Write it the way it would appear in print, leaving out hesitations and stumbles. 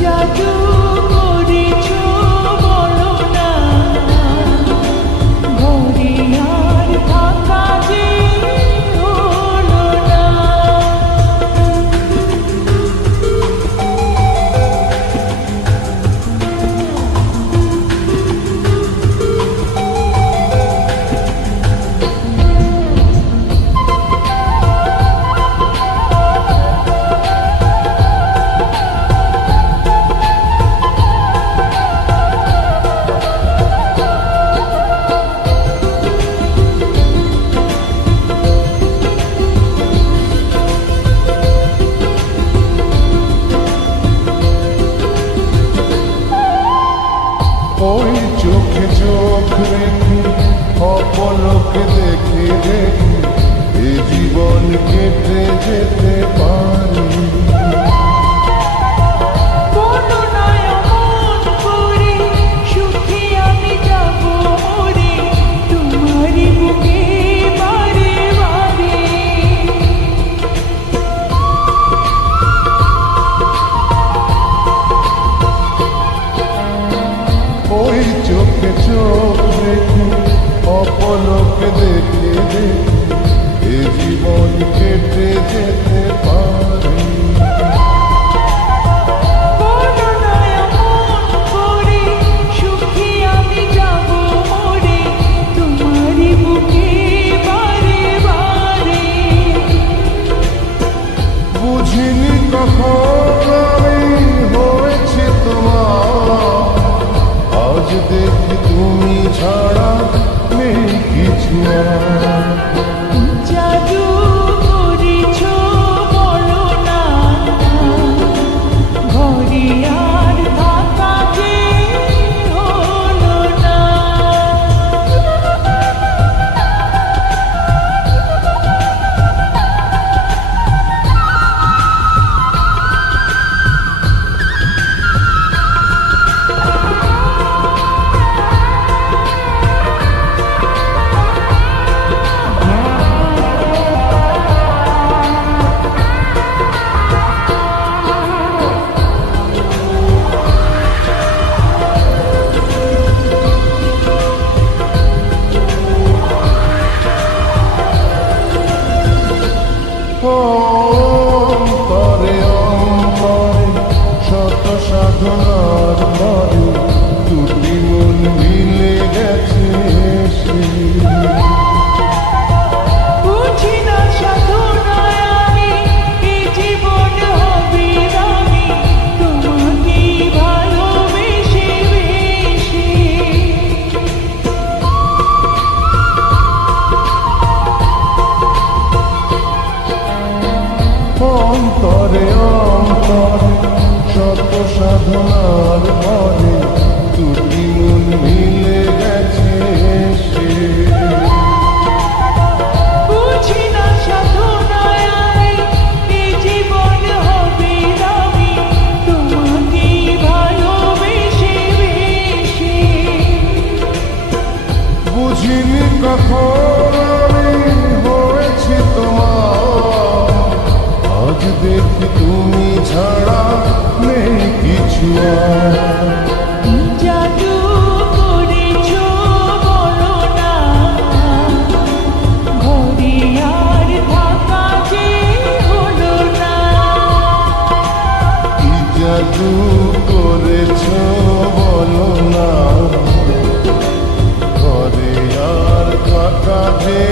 জাদু করেছো বলো না, ঘরে আর থাকা যে হলো না। ওই চোখে চোখ রেখে অপলকে দেখে দেখে এ জীবন কেটে যেতে পারি। বলো না এমন করে, সুখে আমি যাব মরে, তোমারই বুকে বারে বারে। ওই চোখে চোখ রেখে অপলকে দেখে দেখে এ জীবন কেটে যেতে পারি। বলো না এমন করে, সুখে আমি যাব মরে, তোমারই বুকে বারে বারে। বুঝিনি কখন আমি হয়েছে তোমার, আজ দেখি তুমি ছাড়া নেই কিছু আর। জাদু করেছো বলো না, ঘরে আর থাকা যে হলো না। অন্তরে অন্তরে শত সাধনার পরে দুটি মন মিলে গেছে এসে। বুঝি না সাধনায় আমি, এ জীবন হবে দামি, তোমাকে ভালোবেসে বেশি। অন্তরে অন্তরে শত সাধনার পরে দুটি মন মিলে গেছে এসে। বুঝি না সাধনায় আমি, এ জীবন হবে দামি, তোমাকে ভালোবেসে বেশি। বুঝিনি কখন আমি হয়েছি তোমার, আজ দেখি তুমি ছাড়া নেই কিছু আর। জাদু করেছো বলো না, ঘরে আর থাকা যে হলো না। কি জাদু করেছ বলো না, ঘরে আর থাকা যে